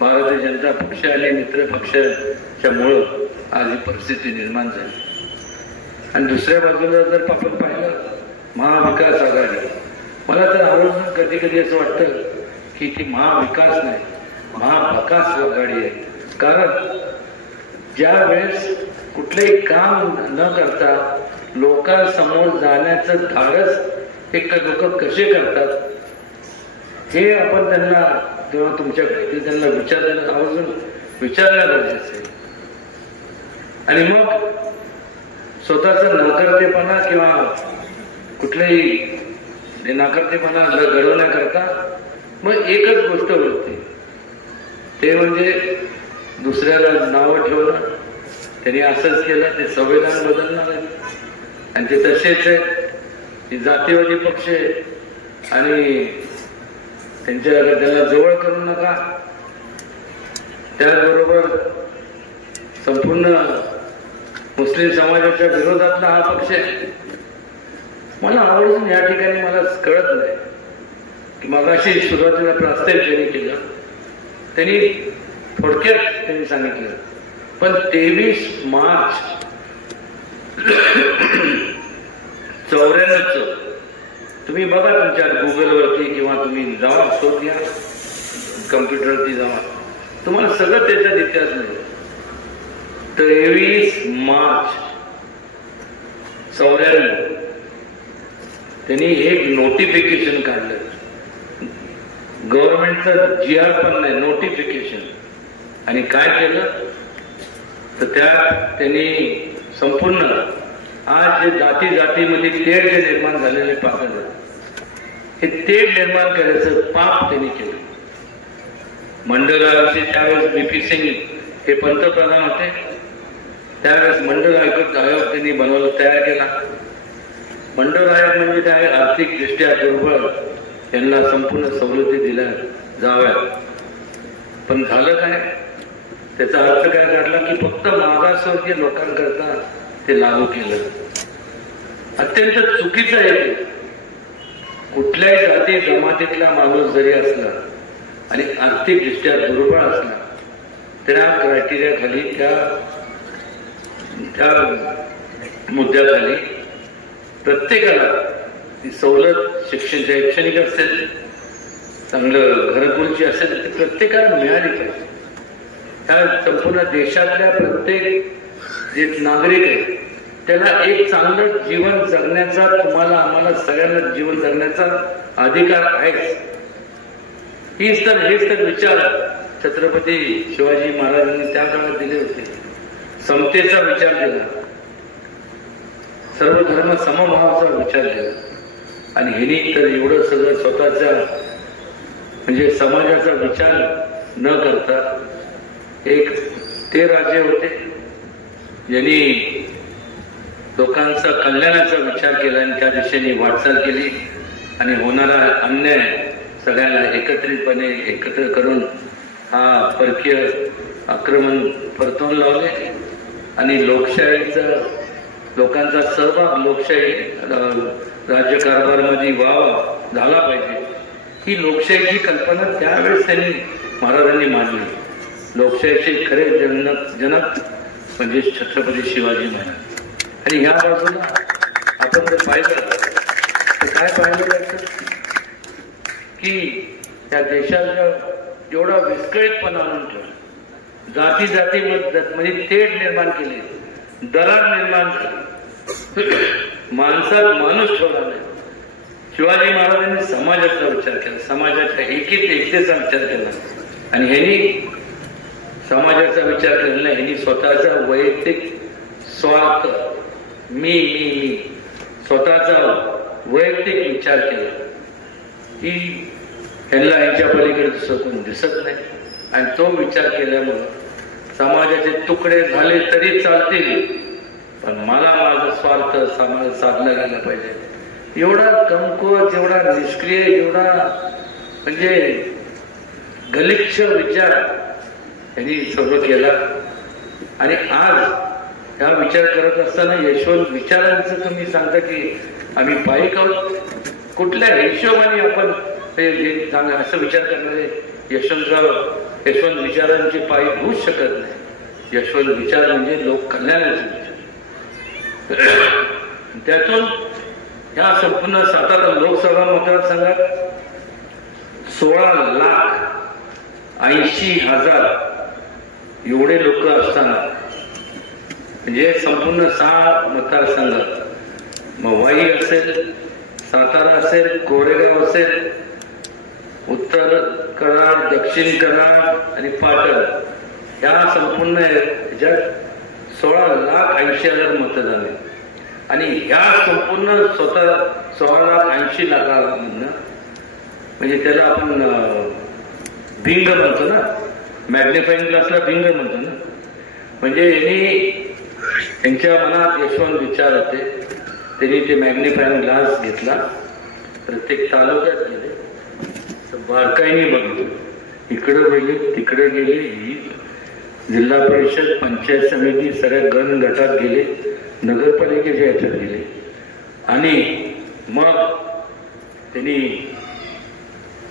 भारतीय जनता पक्ष आणि मित्र पक्षाच्या मुळे आज ही परिस्थिती निर्माण झाली. आणि दुसऱ्या बाजूला जर आपण पाहिलं महाविकास आघाडी, मला तर आवर्जून कधी कधी असं वाटतं की ती महाविकास नाही, महाविकास आघाडी आहे. कारण ज्या वेळेस कुठलेही काम न करता लोकांसमोर जाण्याचं धाडस एक लोक कसे करतात हे आपण त्यांना तेव्हा तुमच्याकडे त्यांना आवर्जून विचारणं गरजेचं आहे. आणि मग स्वतःचा नाकर्तेपणा किंवा कुठलेही नाकर्तेपणा घडवण्याकरता मग एकच गोष्ट होते, ते म्हणजे दुसऱ्याला नावं ठेवणं. त्यांनी असंच केलं, ते संविधान बदलणार आहे आणि ते तसेच आहे, जातीवादी पक्ष आणि त्यांना जवळ करू नका. त्याचबरोबर संपूर्ण मुस्लिम समाजाच्या विरोधातला हा पक्ष आहे. मला आवर्जून या ठिकाणी मला कळत नाही की मगाशी सुरुवातीला प्रास्ताविक त्यांनी केलं, त्यांनी थोडक्यात त्यांनी सांगितलं, पण 23 मार्च 94 तुम्ही बघा तुमच्या गुगलवरती किंवा तुम्ही जावा, शोध घ्या, कम्प्युटरवरती जावा, तुम्हाला सगळं त्याच्यात इतिहास मिळेल. 23 मार्च 94 त्यांनी एक नोटिफिकेशन काढलं. गव्हर्नमेंटचं GR पण नाही, नोटिफिकेशन. आणि काय केलं तर त्यात त्यांनी संपूर्ण आज जे जाती जातीमध्ये तेढ जे निर्माण झालेले पाहणं, हे तेढ निर्माण करायचं पाप त्यांनी केलं. मंडळाचे त्यावेळेस BP सिंग हे पंतप्रधान होते. त्यावेळेस मंडळ आयोग त्यांनी बनवलं, तयार केला. मंडळ आयोग म्हणजे काय, आर्थिकदृष्ट्या दुर्बल यांना संपूर्ण सवलती दिल्या जाव्यात. पण झालं काय, त्याचा अर्थ काय काढला की फक्त मागासवर्गीय लोकांकरता ते लागू केलं. अत्यंत चुकीचं आहे. कुठल्याही जाती जमातीतला माणूस जरी असला आणि आर्थिकदृष्ट्या दुर्बळ असला, त्या क्रायटेरियाखाली त्या मुद्द्याखाली प्रत्येकाला ती सवलत शैक्षणिक असेल, चांगलं घरकुलची असेल, ती प्रत्येकाला मिळाली पाहिजे. त्या संपूर्ण देशातल्या प्रत्येक जे नागरिक आहे त्याला एक चांगलं जीवन जगण्याचा, तुम्हाला आम्हाला सगळ्यांना जीवन जगण्याचा अधिकार आहे. हेच तर विचार छत्रपती शिवाजी महाराजांनी त्या काळात दिले होते. समतेचा विचार दिला, सर्व धर्म समभावाचा विचार दिला. आणि ह्यांनी तर एवढं सगळं स्वतःच्या म्हणजे समाजाचा विचार न करता, एक ते राजे होते ज्यांनी लोकांचा कल्याणाचा विचार केला आणि त्या दिशेने वाटचाल केली. आणि होणारा अन्याय सगळ्यांना एकत्रितपणे एकत्र करून हा परकीय आक्रमण परतवून लावले. आणि लोकांचा सहभाग लोकशाही राज्यकारभारामध्ये व्हावा झाला पाहिजे, ही लोकशाहीची कल्पना त्यावेळेस महाराजांनी मांडली. लोकशाहीचे खरे जनक म्हणजे छत्रपती शिवाजी महाराज. आणि ह्या बाजूला आपण जर पाहिलं तर काय पाहिलं जायचं की त्या देशाला एवढा विस्कळीतपणा आणून ठेवला, जाती जातीमध्ये तेढ निर्माण केली, दरार निर्माण झाली, माणसात माणूस ठेवला नाही. शिवाजी महाराजांनी समाजाचा विचार केला, समाजाच्या एकतेचा विचार केला. आणि ह्यांनी समाजाचा विचार केला नाही, ह्यांनी स्वतःचा वैयक्तिक स्वार्थ, मी स्वतःचा वैयक्तिक विचार केला की ह्यांना ह्यांच्या पलीकडे दिसत नाही. आणि तो विचार केल्यामुळं समाजाचे तुकडे झाले तरी चालतील, पण मला माझा स्वार्थ साधला गेला पाहिजे. एवढा कमकुवत, एवढा निष्क्रिय, एवढा म्हणजे गलिच्छ विचार यांनी सर्व केला. आणि आज हा विचार करत असताना यशवंत विचारांचं तुम्ही सांगता की आम्ही पायिक आहोत, कुठल्या हिशोबाने आपण असं विचार करणारे यशवंत विचारांचे पायिक होऊच शकत नाही. यशवंत विचार म्हणजे लोक कल्याणाचे विचार. त्यातून ह्या संपूर्ण सातारा लोकसभा मतदारसंघात 16,80,000 एवढे लोक असताना, म्हणजे संपूर्ण 6 मतदारसंघात, मग वाई असेल, सातारा असेल, कोरेगाव असेल, उत्तर कराड, दक्षिण कराड आणि पाटण, या संपूर्ण ह्याच्यात 16,80,000 मतदान आहे. आणि ह्या संपूर्ण 16,80,000 म्हणजे त्याला आपण भिंग म्हणतो ना, मॅग्निफाईंग ग्लासला भिंग म्हणतो ना. म्हणजे त्यांच्या मनात यशवंत विचार होते, त्यांनी ते मॅग्निफाईंग ग्लास घेतला, प्रत्येक तालुक्यात गेले, बारकाईने बघितलं, इकडं गेले, तिकडे गेले, ही जिल्हा परिषद, पंचायत समिती, सगळ्या गण गटात गेले, नगरपालिकेच्या याच्यात गेले. आणि मग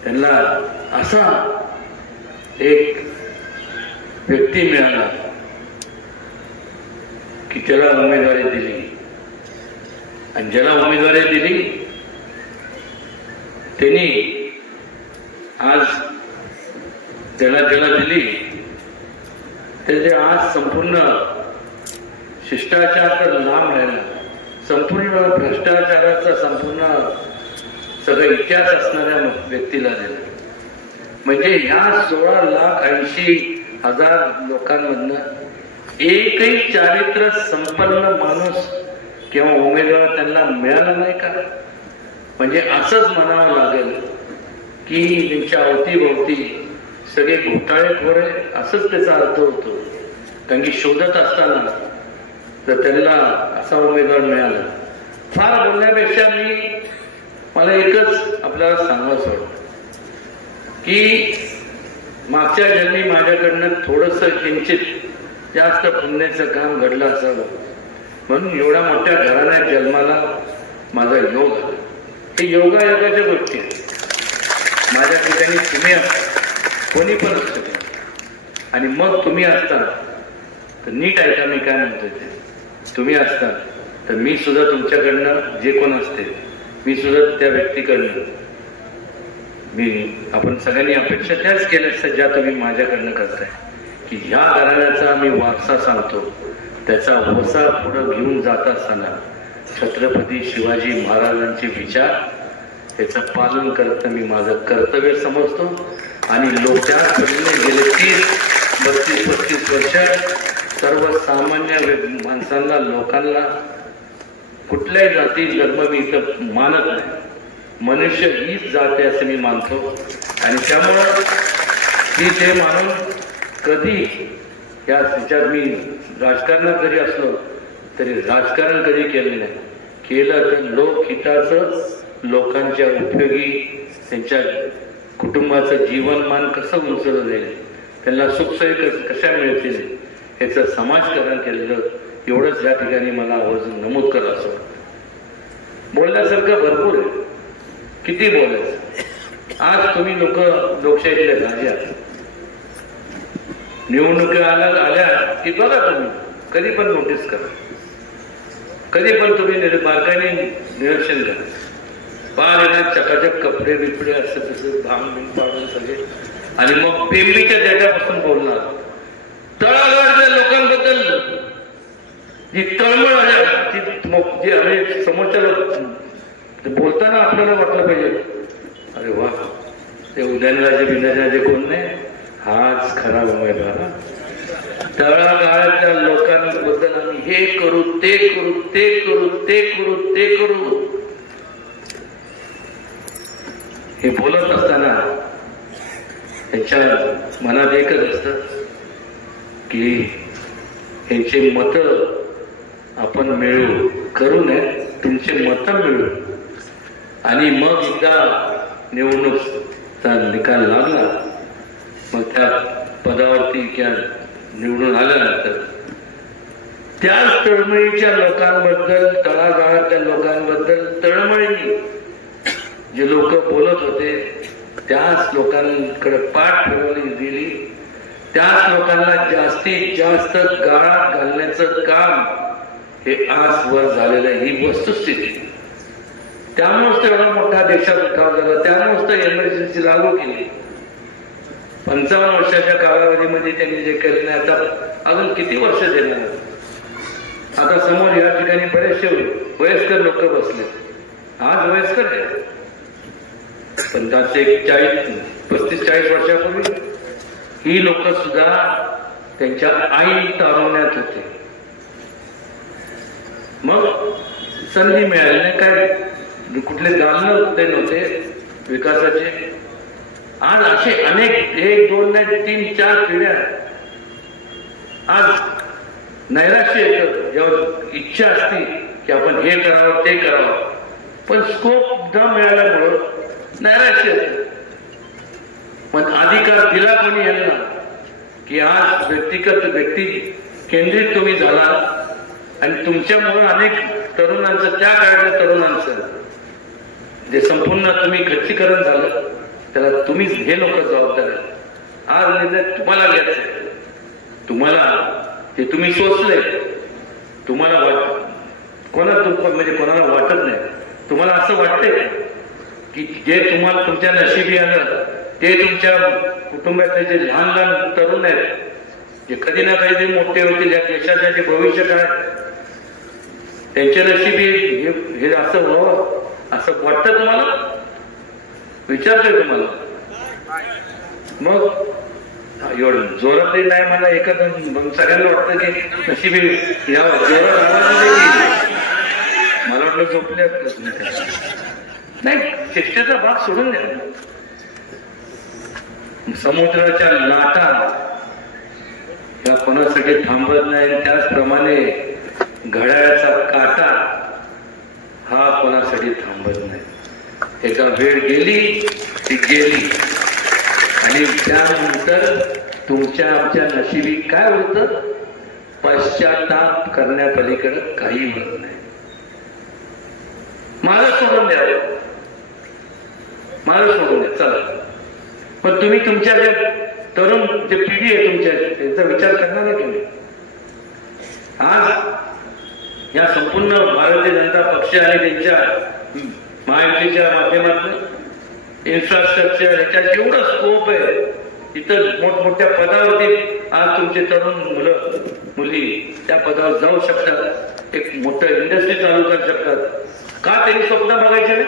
त्यांना असा एक व्यक्ती मिळाला की त्याला उमेदवारी दिली. आणि ज्याला उमेदवारी दिली त्यांनी आज ज्याला दिली त्याचे आज संपूर्ण शिष्टाचार तर लांब राहिला, संपूर्ण भ्रष्टाचाराचा संपूर्ण सगळं इतिहास असणाऱ्या व्यक्तीला दिला. म्हणजे ह्या 16,80,000 लोकांमधनं एकही चारित्र्य संपन्न माणूस किंवा उमेदवार त्यांना मिळाला नाही का? म्हणजे असंच म्हणावं लागेल की त्यांच्या अवतीभोवती सगळे घोटाळेखोर आहे, असंच त्याचा अर्थ होतो. कारण की शोधत असताना तर त्यांना असा उमेदवार मिळाला. फार बोलण्यापेक्षा मला एकच आपल्याला सांगायचं वाटतं की मागच्या जन्मी माझ्याकडनं थोडंसं किंचित जास्त पुण्याचं काम घडलं असावं, म्हणून एवढ्या मोठ्या घराण्यात जन्माला माझा योग आला. हे योगायोगाच्या गोष्टी आहेत. माझ्या ठिकाणी तुम्ही असता, कोणी पण असू शकता, आणि मग तुम्ही असता तर नीट ऐका मी काय म्हणतोय ते. तुम्ही असता तर मी सुद्धा तुमच्याकडनं जे कोण असते, मी सुद्धा त्या व्यक्तीकडनं आपण सगळ्यांनी अपेक्षा त्याच केल्या असतात ज्या तुम्ही माझ्याकडनं करताय, की ह्या घराण्याचा मी वारसा सांगतो, त्याचा वसा पुढं घेऊन जात असताना छत्रपती शिवाजी महाराजांचे विचार याचं पालन करणं मी माझं कर्तव्य समजतो. आणि लोकांकडून गेले 30-32-35 वर्ष सर्वसामान्य माणसांना, लोकांना कुठल्याही जाती धर्म मी इथं मानत नाही. मनुष्य हीच जात आहे असं मी मानतो. आणि त्यामुळं की ते मानून कधी या याच्यात मी राजकारणात जरी असलो तरी राजकारण कधी केलं नाही. केलं तर लोकहिताचं, लोकांच्या उपयोगी, त्यांच्या कुटुंबाचं जीवनमान कसं उंचवलं जाईल, त्यांना सुखसोयी कशा मिळतील याचं समाजकारण केलेलं, एवढंच या ठिकाणी मला आवर्जून नमूद करायचं. बोलण्यासारखं भरपूर आहे, किती बोलायचं. आज तुम्ही लोकशाहीतले राजे आहात. निवडणुका आल्या की बघा, तुम्ही कधी पण नोटीस करा, कधी पण तुम्ही बारकाईने निरीक्षण करा. फार येणार चकाचक कपडे बिपडे असं तसं भांग बिंग पाडून सगळे, आणि मग पेंबीच्या देठापासून बोलणार. तळागाळच्या लोकांबद्दल जी तळमळ आहे ती आम्ही समोरच्या बोलताना आपल्याला वाटलं पाहिजे, अरे वा, ते उदयनराजे बिंदराजे कोण नाही, हाच खरा उमेदवार. तळागाळातल्या लोकांबद्दल आम्ही हे करू, ते करू, ते करू, ते करू, ते करू, हे बोलत असताना त्यांच्या मनात एकच असतं की यांचे मत आपण मिळवू, करू नये, तुमचे मत मिळवू. आणि मग एकदा निवडणूकचा निकाल लागला, मग त्या पदावरती किंवा निवडून आल्यानंतर त्याच तळमळीच्या लोकांबद्दल, तळागाळातल्या लोकांबद्दल तळमळीने जे लोक बोलत होते त्याच लोकांकडे पाठ फिरवली गेली. त्याच लोकांना जास्तीत जास्त गाळात घालण्याचं काम हे आजवर झालेलं आहे. ही वस्तुस्थिती. त्यामुळेच एवढा मोठा देशात उठाव झाला, त्यामुळेच तर एमर्जन्सी लागू केली. 55 वर्षाच्या कालावधीमध्ये त्यांनी जे केले नाही, आता अजून किती वर्ष देणार. आता समोर या ठिकाणी बरेचसे वयस्कर लोक बसले. आज वयस्कर आहे, पण त्याचे 35-40 वर्षापूर्वी ही लोक सुद्धा त्यांच्या आई तारुण्यात होते. मग संधी मिळाली नाही, काय कुठले दालन ते नव्हते विकासाचे. आज असे अनेक 1, 2 नाही 3, 4 पिढ्या आज नैराश्य येतं, जेव्हा इच्छा असते की आपण हे करावं ते करावं, पण स्कोप न मिळाल्यामुळं नैराश्य येतं. पण अधिकार दिला कोणी यांना की आज व्यक्ती केंद्रित तुम्ही झाला, आणि तुमच्यामुळे अनेक तरुणांचं, त्या काळातल्या तरुणांचं जे संपूर्ण तुम्ही खच्चीकरण झालं, त्याला तुम्हीच हे लोक जबाबदार आहेत. आज निर्णय तुम्हाला घ्यायचा आहे. तुम्हाला ते तुम्ही सोचले, तुम्हाला म्हणजे कोणाला वाटत नाही. तुम्हाला असं वाटतंय की जे तुम्हाला तुमच्या नशिबी आलं ते तुमच्या कुटुंबातले जे लहान लहान तरुण आहेत, जे कधी ना कधी मोठे होतील, या देशाचं जे भविष्य काय त्यांच्या नशिबी हे असं व्हावं असं वाटतं तुम्हाला? विचारतोय तुम्हाला. मग एवढं जोरात नाही मला एखादं सगळ्यांना वाटतं की नशिबी या जोरात आवाज मला वाटलं झोपले नाही. चेष्टेचा भाग सोडून द्या. समुद्राच्या लाटा या कोणासाठी थांबत नाही, त्याचप्रमाणे घड्याळाचा काटा हा कोणासाठी थांबत नाही. एका वेळ गेली ती गेली आणि त्यानंतर तुमच्या आमच्या नशिबी काय होतं? पश्चाताप करण्यापलीकडे काही होत नाही. मला सोडून द्या, मला सोडून द्या. चला, पण तुम्ही तुमच्या जे तरुण जे पिढी आहे तुमच्या त्यांचा विचार करणार नाही तुम्ही? आज या संपूर्ण भारतीय जनता पक्ष आणि त्यांच्या महायुतीच्या माध्यमातून इन्फ्रास्ट्रक्चर याच्यात जेवढं स्कोप आहे, इतर मोठमोठ्या पदावरती आज तुमचे तरुण मुलं मुली त्या पदावर जाऊ शकतात, एक मोठं इंडस्ट्री चालू करू शकतात. का त्यांनी स्वप्न बघायचे नाही?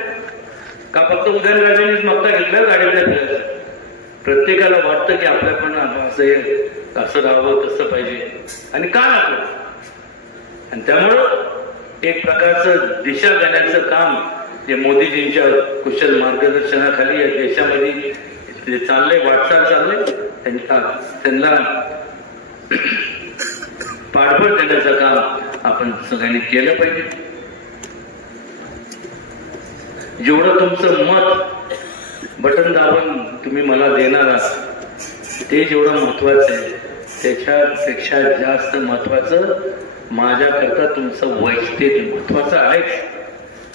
का फक्त उदयनराजेंनीच मागता घेतलं गाडीतल्या फिरायचं? प्रत्येकाला वाटतं की आपल्या पण असं राहावं, तसं पाहिजे, आणि का नको? आणि त्यामुळं एक प्रकारचं दिशा देण्याचं काम जे मोदीजींच्या कुशल मार्गदर्शनाखाली या देशामध्ये जे चाललंय, वाटचाल चाललंय, त्यांना पाठबळ देण्याचं काम आपण सगळ्यांनी केलं पाहिजे. जेवढं तुमचं मत बटन दाबून तुम्ही मला देणार आहात ते जेवढं महत्वाचं आहे, त्याच्यापेक्षा जास्त महत्वाचं माझ्याकरता तुमचं वैयक्तिक महत्वाचं आहे,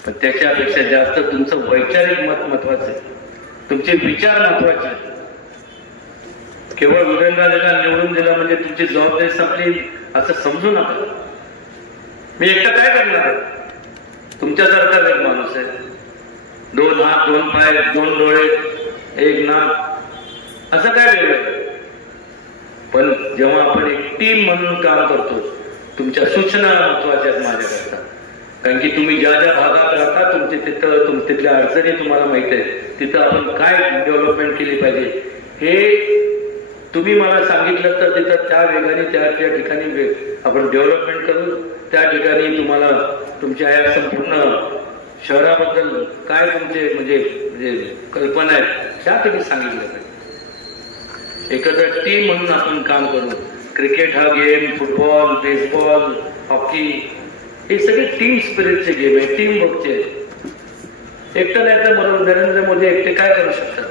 पण त्याच्यापेक्षा जास्त तुमचं वैचारिक मत महत्वाचं आहे, तुमचे विचार महत्वाचे आहेत. केवळ उदयनराजेंना निवडून दिला म्हणजे तुमची जबाबदारी संपली असं समजू नका. मी एकटा काय करणार? तुमच्यासारखाच एक माणूस आहे. 2 हात, 2 पाय, 2 डोळे, 1 नाक, असं काय वेगळं. पण जेव्हा आपण एक टीम म्हणून काम करतो, तुमच्या सूचना महत्वाच्या आहेत माझ्याकरता. कारण की तुम्ही ज्या ज्या भागात राहता तुमचे तिथल्या अडचणी तुम्हाला माहित आहे, तिथं आपण काय डेव्हलपमेंट केली पाहिजे हे तुम्ही मला सांगितलं तर तिथं त्या वेगाने त्या ठिकाणी आपण डेव्हलपमेंट करू. त्या ठिकाणी तुम्हाला तुमच्या या संपूर्ण शहराबद्दल काय तुमचे म्हणजे कल्पना आहेत त्या तुम्ही सांगितलं पाहिजे. एकत्र टीम म्हणून आपण काम करू. क्रिकेट हा गेम, फुटबॉल, बेसबॉल, हॉकी हे सगळे टीम स्पिरिटचे गेम आहे, टीम वर्कचे. एकटं नाही तर बरोबर नरेंद्र मोदी एकटे काय करू शकतात,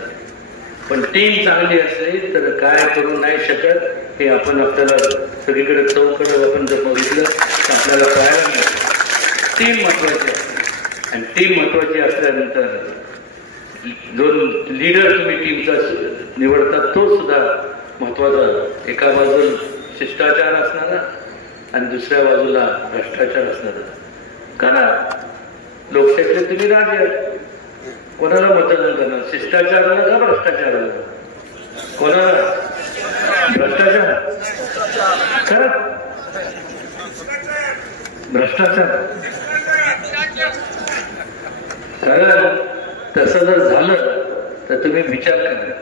पण टीम चांगली असली तर काय करू नाही शकत हे आपण आपल्याला सगळीकडे चौकडे आपण जर बघितलं तर आपल्याला कळायला मिळतं. टीम महत्वाची असते आणि टीम महत्वाची असल्यानंतर जो लीडर तुम्ही टीमचा निवडतात तो सुद्धा महत्वाचा. एका बाजूला शिष्टाचार असणारा आणि दुसऱ्या बाजूला भ्रष्टाचार असणारा. कारण लोकशाहीतले तुम्ही राजे कोणाला मतदान करणार? शिष्टाचाराला का भ्रष्टाचाराला? कोणाला? भ्रष्टाचार. खरं भ्रष्टाचार. कारण तसं जर झालं तर तुम्ही विचार करा,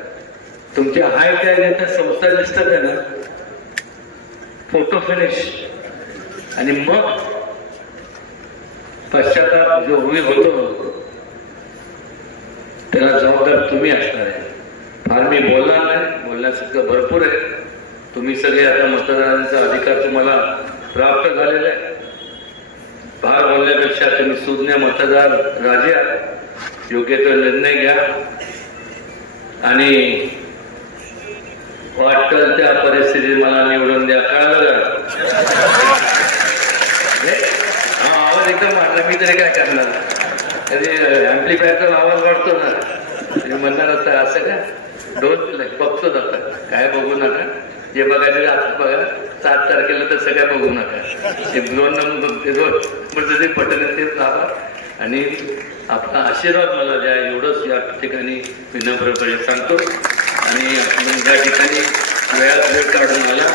तुमच्या हाय काय नेत्या संस्था दिसतात आहे ना, फोटो फिनिश, आणि मग पश्चाताप जो होतो त्याला जबाबदार तुम्ही असणार आहे. फार मी बोलणार नाही, बोलण्यासारखं भरपूर आहे. तुम्ही सगळे आता मतदारांचा अधिकार तुम्हाला प्राप्त झालेला आहे. फार बोलण्यापेक्षा तुम्ही सुज्ञ मतदार राजे आहात. योग्य तो निर्णय घ्या आणि वाटल त्या परिस्थितीत मला निवडून द्या. कळलं का? हा आवाज एकदम वाढला, मी तरी काय करणार? कधी ऍम्प्लिफायरचा आवाज वाढतो ना, तुम्ही म्हणणार असता असं का डोस बघतो जाता काय बघू नका, जे बघायचं आता बघा. 7 तारखेला तर सगळ्या बघू नका. हे 2 नंबर जे पटन तेच दाबा आणि आपला आशीर्वाद मला द्या, एवढंच या ठिकाणी विनम्रपणे सांगतो. आणि आपण या ठिकाणी वेळात वेळ काढून आला